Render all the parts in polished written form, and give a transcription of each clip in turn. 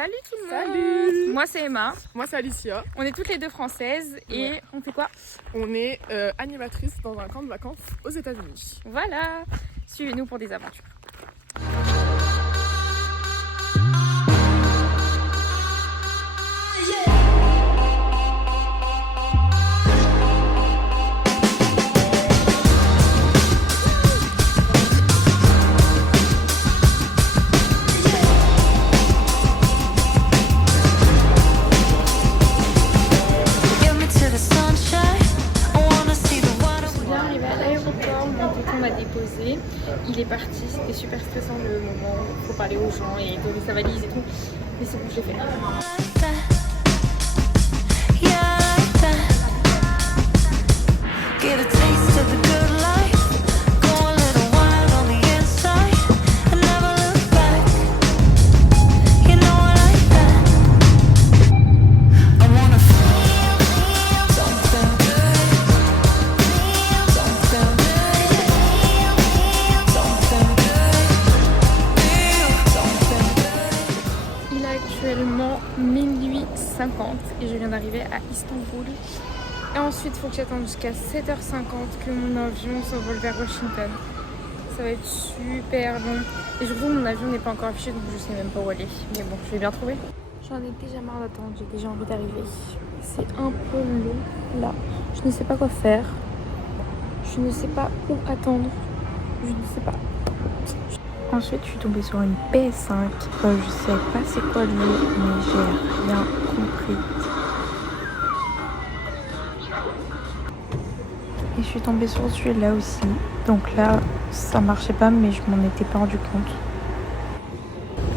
Salut tout le monde. Salut. Moi c'est Emma. Moi c'est Alicia. On est toutes les deux françaises et on fait quoi? On est animatrice dans un camp de vacances aux États-Unis. Voilà, suivez-nous pour des aventures. Déposé. Il est parti, c'était super stressant le moment où il faut parler aux gens et donner sa valise et tout. Mais c'est bon, je l'ai fait. Actuellement minuit 50 et je viens d'arriver à Istanbul. Et ensuite, il faut que j'attende jusqu'à 7h50 que mon avion s'envole vers Washington. Ça va être super long. Et surtout, mon avion n'est pas encore affiché, donc je sais même pas où aller. Mais bon, je vais bien trouver. J'en ai déjà marre d'attendre, j'ai déjà envie d'arriver. C'est un peu long là. Je ne sais pas quoi faire. Je ne sais pas où attendre. Je ne sais pas. Ensuite, je suis tombée sur une PS5. Je sais pas c'est quoi le jeu, mais j'ai rien compris. Et je suis tombée sur celui-là aussi. Donc là, ça marchait pas, mais je m'en étais pas rendu compte.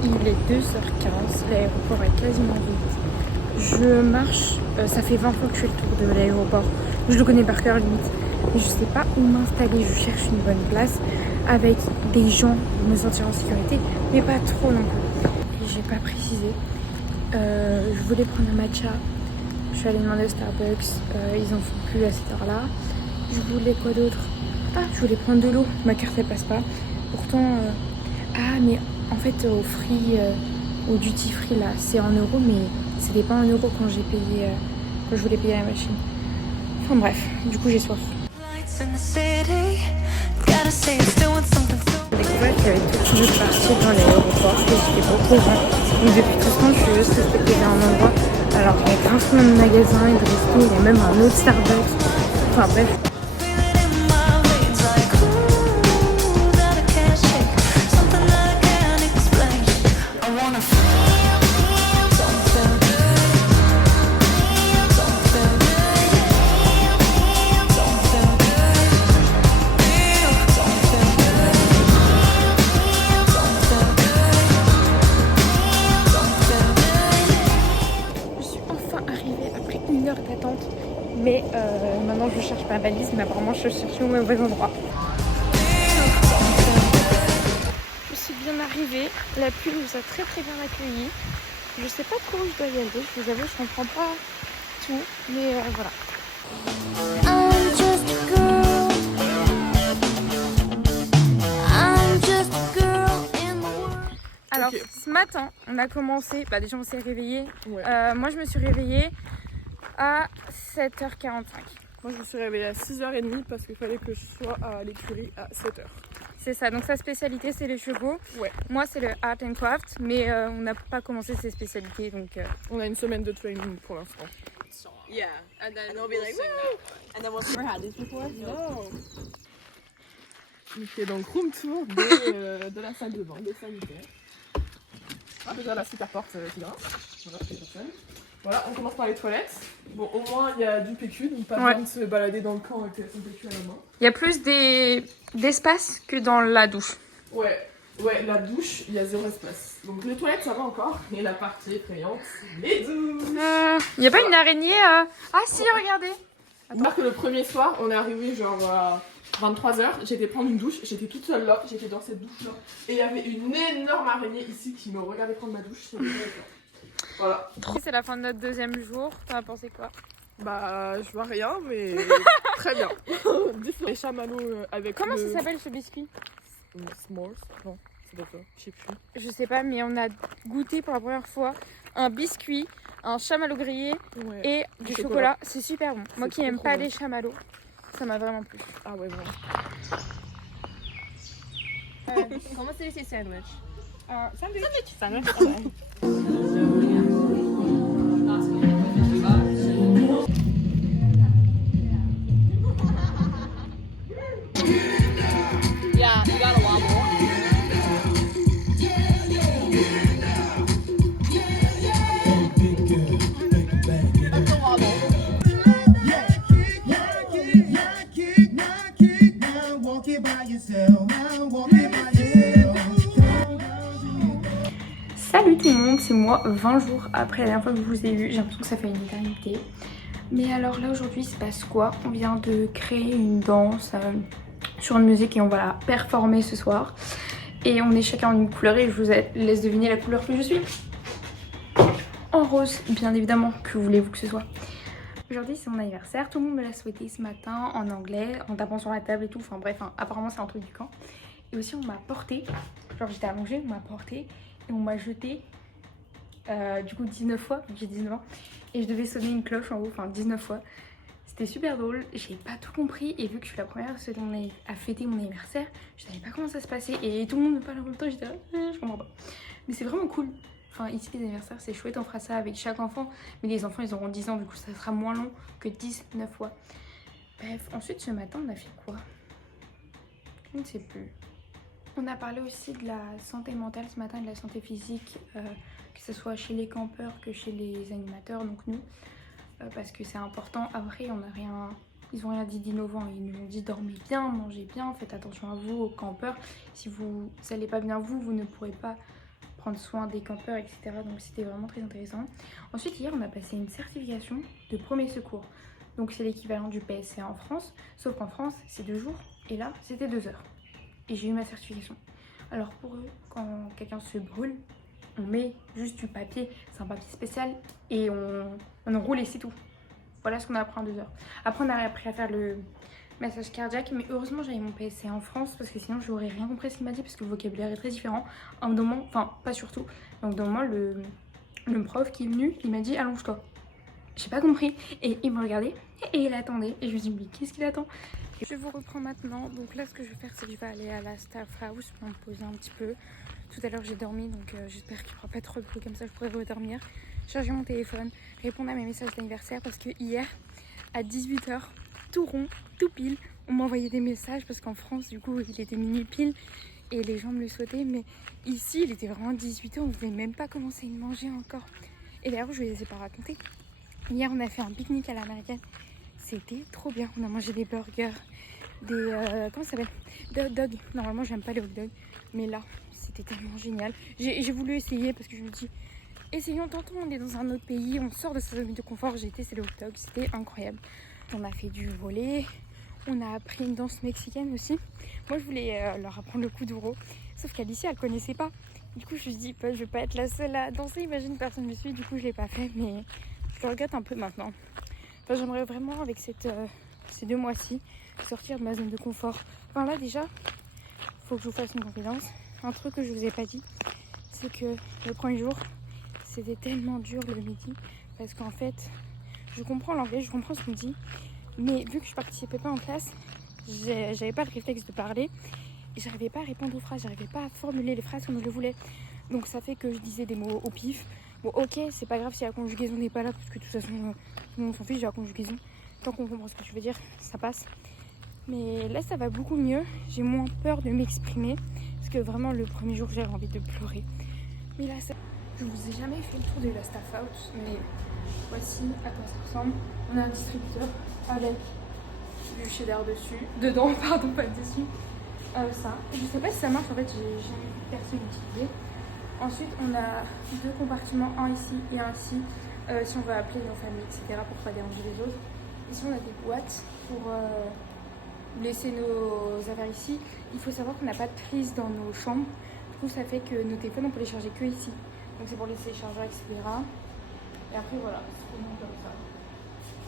Il est 2h15, l'aéroport est quasiment vide. Je marche, ça fait 20 fois que je fais le tour de l'aéroport. Je le connais par cœur limite. Mais je sais pas où m'installer. Je cherche une bonne place avec des gens pour me sentir en sécurité, mais pas trop non plus. Et j'ai pas précisé. Je voulais prendre un matcha. Je suis allée demander au Starbucks. Ils en font plus à cette heure-là. Je voulais quoi d'autre? Ah, je voulais prendre de l'eau. Ma carte elle passe pas. Pourtant, ah mais en fait au duty free là, c'est en euros, mais c'était pas en euros quand j'ai payé, quand je voulais payer la machine. Enfin bref, du coup j'ai soif. J'ai découvert qu'il y avait tout qui veut partir dans l'aéroport et j'étais pas au courant. Donc depuis tout ce temps, je suis juste restée qu'il y a un endroit. Alors il y a plein de magasins et de restos, il y a même un autre Starbucks. Enfin bref. D'attente, mais maintenant je cherche ma valise, mais apparemment je cherche au mauvais endroit. Je suis bien arrivée, la pluie nous a très bien accueillis. Je sais pas trop où je dois y aller, je vous avoue je comprends pas tout, mais voilà. Alors ce matin on a commencé, déjà on s'est réveillé, moi je me suis réveillée à 7h45. Moi je me suis réveillée à 6h30 parce qu'il fallait que je sois à l'écurie à 7h. C'est ça, donc sa spécialité c'est les chevaux. Ouais. Moi c'est le art and craft, mais on n'a pas commencé ses spécialités donc... On a une semaine de training pour l'instant. Yeah, and then they'll be like, woo! And then we'll never had this before. No. Ok, donc room tour de la salle de bain, des sanitaires. Ah, déjà la super porte qui grince. Voilà, c'est personne. Voilà, on commence par les toilettes. Bon, au moins il y a du PQ, donc pas besoin de se balader dans le camp avec son PQ à la main. Il y a plus d'espace que dans la douche. Ouais, la douche, il y a 0 espace. Donc les toilettes, ça va encore. Et la partie effrayante, les douches. Il n'y a pas une araignée Ah si, regardez. Remarque que le premier soir, on est arrivé genre à 23h, j'étais prendre une douche, j'étais toute seule là, j'étais dans cette douche là. Et il y avait une énorme araignée ici qui me regardait prendre ma douche. Voilà. C'est la fin de notre deuxième jour, t'en as pensé quoi? Bah, je vois rien, mais très bien. Les chamallows avec Comment ça s'appelle ce biscuit? S'mores, non. Je sais plus. Je sais pas, mais on a goûté pour la première fois un biscuit, un chamallow grillé et du chocolat. C'est super bon. Moi qui n'aime pas les chamallows, ça m'a vraiment plu. Ah ouais, vraiment. Comment c'est ces sandwich? Sandwich. Yeah, you got a wobble. That's a wobble. Walk it by yourself. Walk it by yourself. Salut tout le monde, c'est moi 20 jours après la dernière fois que je vous ai vu. J'ai l'impression que ça fait une éternité. Mais alors là aujourd'hui il se passe quoi? On vient de créer une danse sur une musique et on va la performer ce soir. Et on est chacun en une couleur et je vous laisse deviner la couleur que je suis. En rose, bien évidemment, que voulez-vous que ce soit. Aujourd'hui c'est mon anniversaire, tout le monde me l'a souhaité ce matin en anglais, en tapant sur la table et tout. Enfin bref, apparemment c'est un truc du camp. Et aussi on m'a porté, genre j'étais allongée, on m'a porté et on m'a jeté du coup 19 fois, j'ai 19 ans. Et je devais sonner une cloche en haut, enfin 19 fois. C'était super drôle, j'ai pas tout compris et vu que je suis la première à fêter mon anniversaire, je savais pas comment ça se passait et tout le monde me parlait en même temps, j'étais là, je comprends pas. Mais c'est vraiment cool. Enfin ici les anniversaires c'est chouette, on fera ça avec chaque enfant. Mais les enfants ils auront 10 ans, du coup ça sera moins long que 19 fois. Bref, ensuite ce matin on a fait quoi? Je ne sais plus. On a parlé aussi de la santé mentale ce matin et de la santé physique, que ce soit chez les campeurs que chez les animateurs, donc nous. Parce que c'est important. Après on a rien, ils ont rien dit d'innovant, ils nous ont dit dormez bien, mangez bien, faites attention à vous, aux campeurs. Si vous n'allez pas bien vous ne pourrez pas prendre soin des campeurs, etc. Donc c'était vraiment très intéressant. Ensuite hier on a passé une certification de premier secours. Donc c'est l'équivalent du PSC en France, sauf qu'en France c'est 2 jours et là c'était 2 heures. Et j'ai eu ma certification. Alors pour eux, quand quelqu'un se brûle, on met juste du papier, c'est un papier spécial et on enroule et c'est tout. Voilà ce qu'on a appris en 2 heures. Après on a appris à faire le massage cardiaque, mais heureusement j'avais mon PSC en France parce que sinon j'aurais rien compris ce qu'il m'a dit parce que le vocabulaire est très différent. À un moment, enfin pas surtout, donc dans le moment le prof qui est venu, il m'a dit allonge-toi. J'ai pas compris et il me regardait et il attendait et je me suis dit mais qu'est-ce qu'il attend? Je vous reprends maintenant, donc là ce que je vais faire c'est que je vais aller à la Staff House pour me poser un petit peu. Tout à l'heure j'ai dormi donc j'espère qu'il n'y aura pas trop de bruit comme ça je pourrai redormir. Charger mon téléphone, répondre à mes messages d'anniversaire parce que hier à 18 h, tout rond, tout pile, on m'envoyait des messages parce qu'en France du coup il était minuit pile et les gens me le souhaitaient, mais ici il était vraiment 18 h, on ne venait même pas commencer à manger encore. Et d'ailleurs je ne les ai pas racontés. Hier on a fait un pique-nique à l'américaine, c'était trop bien, on a mangé des burgers, des comment ça s'appelle, des hot dogs. Normalement j'aime pas les hot dogs, mais là c'était tellement génial. J'ai voulu essayer parce que je me dis essayons, tantôt on est dans un autre pays, on sort de sa zone de confort. J'ai testé les hot dogs, c'était incroyable. On a fait du volley, on a appris une danse mexicaine aussi. Moi je voulais leur apprendre le kuduro, sauf qu'Alicia elle connaissait pas. Du coup je me dis je vais pas être la seule à danser, imagine personne me suit. Du coup je l'ai pas fait, mais je le regrette un peu maintenant. Enfin, j'aimerais vraiment avec ces 2 mois-ci sortir de ma zone de confort. Enfin là déjà, faut que je vous fasse une confidence. Un truc que je vous ai pas dit, c'est que le premier jour, c'était tellement dur le midi. Parce qu'en fait, je comprends l'anglais, je comprends ce qu'on dit. Mais vu que je participais pas en classe, j'avais pas le réflexe de parler. Et j'arrivais pas à répondre aux phrases, j'arrivais pas à formuler les phrases comme je le voulais. Donc ça fait que je disais des mots au pif. Bon ok, c'est pas grave si la conjugaison n'est pas là, parce que de toute façon, tout le monde s'en fiche de la conjugaison. Tant qu'on comprend ce que tu veux dire, ça passe. Mais là ça va beaucoup mieux, j'ai moins peur de m'exprimer. Parce que vraiment le premier jour j'avais envie de pleurer. Mais là ça... Je vous ai jamais fait le tour de la Staff House, mais voici à quoi ça ressemble. On a un distributeur avec du cheddar dessus. Dedans, pardon, pas dessus. Ça. Je sais pas si ça marche, en fait j'ai jamais vu personne l'utiliser. Ensuite on a 2 compartiments, un ici et un ici, si on veut appeler nos familles, etc. pour pas déranger les autres. Ici on a des boîtes pour laisser nos affaires ici. Il faut savoir qu'on n'a pas de prise dans nos chambres. Du coup ça fait que nos téléphones on peut les charger que ici. Donc c'est pour laisser les chargeurs, etc. Et après voilà, c'est comme ça.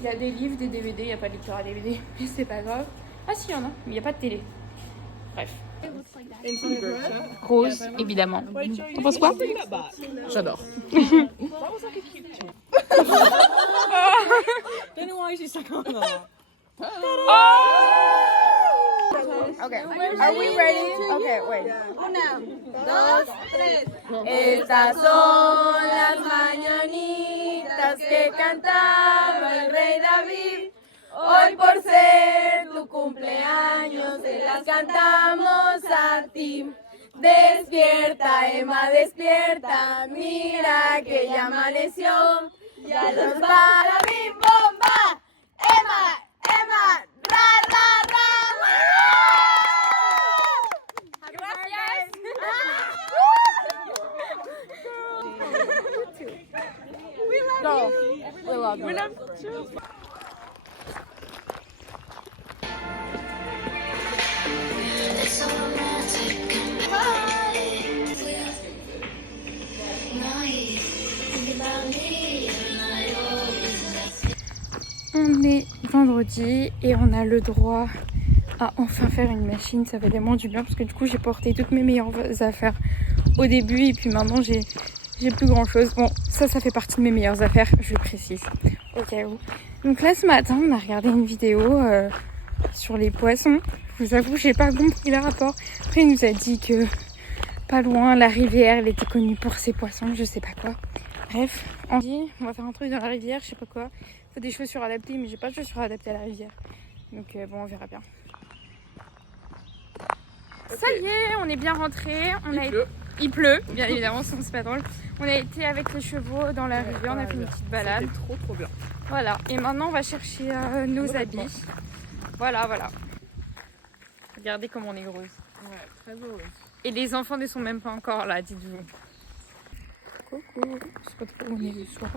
Il y a des livres, des DVD, il n'y a pas de lecteur à DVD, mais c'est pas grave. Ah si, il y en a, mais il n'y a pas de télé. Bref. Rose, évidemment. T'en penses quoi? J'adore. Okay, are we ready? Okay, wait. Una, dos, tres. Estas son las mañanitas que cantaba el rey David. Hoy por ser tu cumpleaños te las cantamos a ti. Despierta, Emma, despierta, mira que ya amaneció. Ya los va la bim bomba. Emma, Emma, ra ra ra. Go. We love you. We love you too. On est vendredi et on a le droit à enfin faire une machine. Ça fait vraiment du bien parce que du coup j'ai porté toutes mes meilleures affaires au début et puis maintenant j'ai plus grand chose. Bon, ça fait partie de mes meilleures affaires, je précise au cas où. Donc là ce matin on a regardé une vidéo sur les poissons. Je vous avoue j'ai pas compris le rapport. Après il nous a dit que pas loin la rivière elle était connue pour ses poissons, je sais pas quoi. Bref, on va faire un truc dans la rivière, je sais pas quoi. Faut des chaussures adaptées mais j'ai pas de chaussures adaptées à la rivière. Donc bon on verra bien. Okay. Ça y est, on est bien rentré. Il pleut, bien évidemment, sinon c'est pas drôle. On a été avec les chevaux dans la rivière, on a fait une petite balade. C'était trop bien. Voilà, et maintenant on va chercher nos habits. Voilà. Regardez comme on est grosse. Ouais, très heureuse. Et les enfants ne sont même pas encore là, dites-vous. Coucou, je sais pas trop où on est le soir.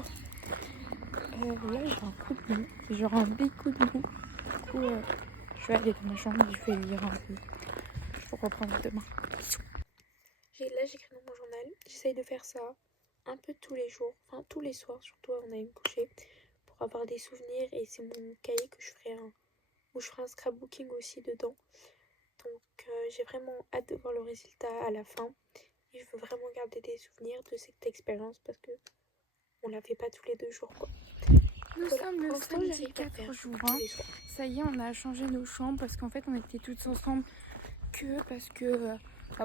Là j'ai un coup de mou, genre un big coup de mou. Du coup, je vais aller dans ma chambre et je vais lire un peu. Je vais reprendre demain. Là j'écris dans mon journal, j'essaye de faire ça un peu tous les jours, enfin tous les soirs surtout avant d'aller me coucher pour avoir des souvenirs et c'est mon cahier que je ferai où je ferai un scrapbooking aussi dedans. Donc j'ai vraiment hâte de voir le résultat à la fin et je veux vraiment garder des souvenirs de cette expérience parce que on la fait pas tous les 2 jours quoi. Nous sommes le samedi 4 juin, ça y est on a changé nos chambres parce qu'en fait on était toutes ensemble parce que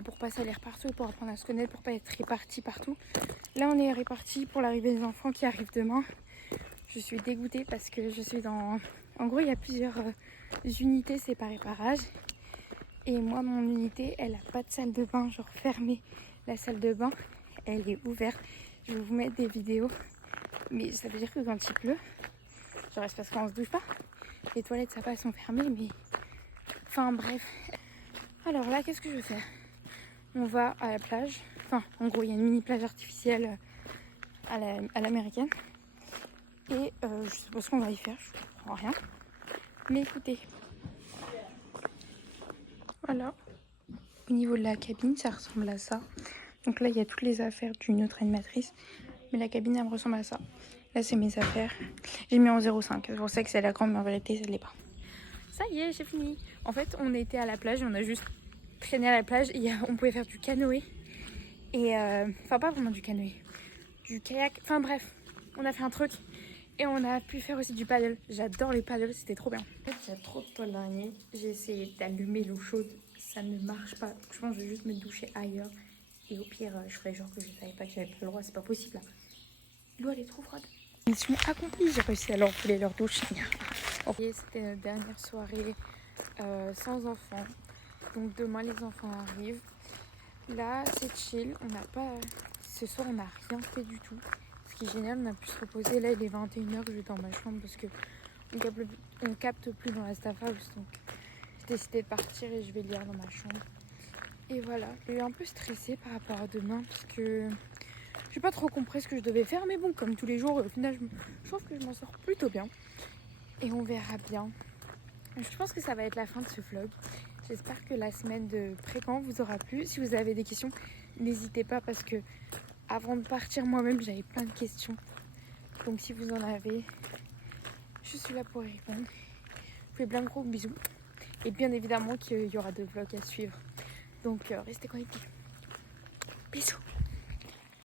pour pas salir partout, pour apprendre à se connaître, pour pas être répartis partout. Là on est répartis pour l'arrivée des enfants qui arrivent demain. Je suis dégoûtée parce que je suis dans... En gros il y a plusieurs unités séparées par âge. Et moi mon unité elle a pas de salle de bain, genre fermée. La salle de bain elle est ouverte. Je vais vous mettre des vidéos. Mais ça veut dire que quand il pleut, genre c'est parce qu'on se douche pas. Les toilettes ça va, sont fermées mais... Enfin bref. Alors là qu'est-ce que je vais faire? On va à la plage, enfin en gros il y a une mini plage artificielle à l'américaine et je sais pas ce qu'on va y faire, je comprends rien, mais écoutez, voilà, au niveau de la cabine ça ressemble à ça, donc là il y a toutes les affaires d'une autre animatrice, mais la cabine elle me ressemble à ça, là c'est mes affaires, j'ai mis en 0,5, c'est pour ça que c'est la grande mais en vérité ça ne l'est pas. Ça y est j'ai fini, en fait on était à la plage, on a juste traîner à la plage et on pouvait faire du canoë et enfin pas vraiment du canoë, du kayak, enfin bref on a fait un truc et on a pu faire aussi du paddle. J'adore les paddles, c'était trop bien. En fait il y a trop de toile d'araignée, j'ai essayé d'allumer l'eau chaude, ça ne marche pas, je pense que je vais juste me doucher ailleurs et au pire je ferai genre que je savais pas que j'avais pas le droit, c'est pas possible là, l'eau elle est trop froide. Mission accomplie, j'ai réussi à leur filer leur douche. C'était notre dernière soirée sans enfants. Donc demain les enfants arrivent. Là c'est chill, on n'a pas... Ce soir on n'a rien fait du tout. Ce qui est génial, on a pu se reposer. Là il est 21h, je vais dans ma chambre parce que on capte plus dans la staff house. Donc j'ai décidé de partir et je vais lire dans ma chambre. Et voilà, je suis un peu stressée par rapport à demain parce que j'ai pas trop compris ce que je devais faire. Mais bon, comme tous les jours, au final je trouve que je m'en sors plutôt bien. Et on verra bien. Je pense que ça va être la fin de ce vlog. J'espère que la semaine de pré-camp vous aura plu. Si vous avez des questions, n'hésitez pas parce que avant de partir moi-même, j'avais plein de questions. Donc si vous en avez, je suis là pour y répondre. Je vous fais plein de gros bisous. Et bien évidemment qu'il y aura 2 vlogs à suivre Donc restez connectés. Bisous.